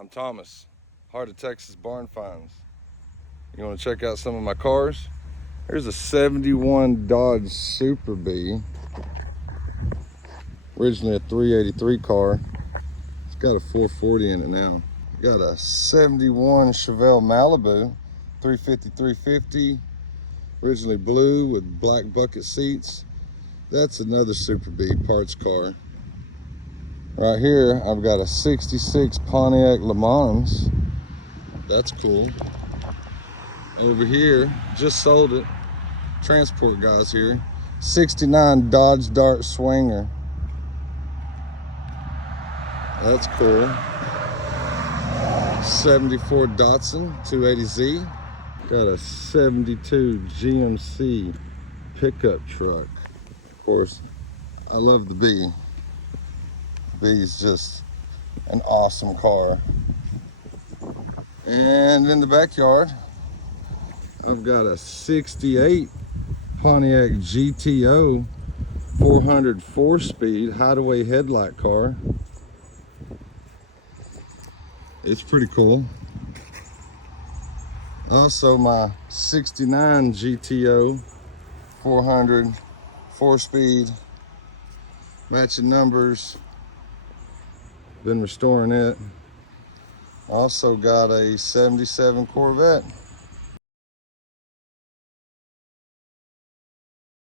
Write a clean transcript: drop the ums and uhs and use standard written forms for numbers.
I'm Thomas, Heart of Texas Barn Finds. You want to check out some of my cars? Here's a 71 Dodge Super Bee. Originally a 383 car. It's got a 440 in it now. Got a 71 Chevelle Malibu, 350. Originally blue with black bucket seats. That's another Super Bee parts car. Right here, I've got a 66 Pontiac Le Mans. That's cool. Over here, just sold it. Transport guys here. 69 Dodge Dart Swinger. That's cool. 74 Datsun 280Z. Got a 72 GMC pickup truck. Of course, I love the Bee. Bee's just an awesome car. And in the backyard, I've got a 68 Pontiac GTO 400 4-speed hideaway headlight car. It's pretty cool. Also my 69 GTO 400 4-speed, matching numbers. Been restoring it. Also got a 77 Corvette.